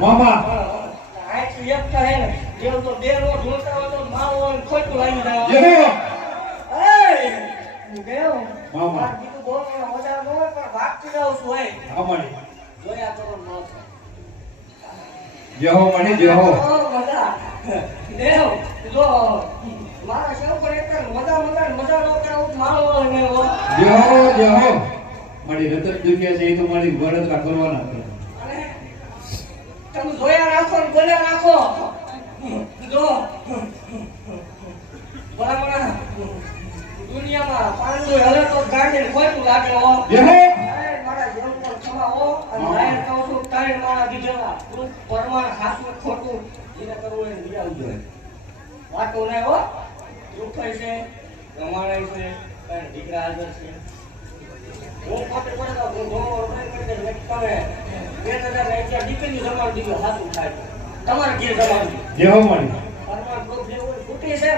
મામા આ છે એક કહે ને જેવ તો બે નો ઢોલતા હોય તો માવો ખોટું લાગી જાય જય એ દેવ મામા બીજું બોલવાનો મજા ન હોય પણ ભાગતી જાઉં છું હે અમારી જોયા કરો ન જય હો મણી જય હો મજા દેવ જો મારા શેવ પર એક મજા નો કરાવું માવો ને જય હો મારી રતન દુનિયા છે એ તો મારી વડતરા કરવાના છે અને તમે જોયા રાખો ને બોલ્યા રાખો જો બરાબર દુનિયામાં પાંડુ હલે તો ગાંડી ખોટું લાગે હો જય હો મારા જીવન પર ક્ષમા હો અને લાયર કહું છું તારે મારા દીધેલા તું પરમાણ હાથમાં ખોટું એને કરવું એને લઈ આવજો વાતો નહીં હો દુઃખ છે રમાડે છે કઈ દીકરા હાજર છે હું પોતે પડે તો હું ગોળ કરી દે તમે 2000 દીકરી જમાડી દીધું હાથું થાય તમારે ઘેર જમાડી જય હો મણી પરમાણ ગ્રુપ જેવું છૂટી છે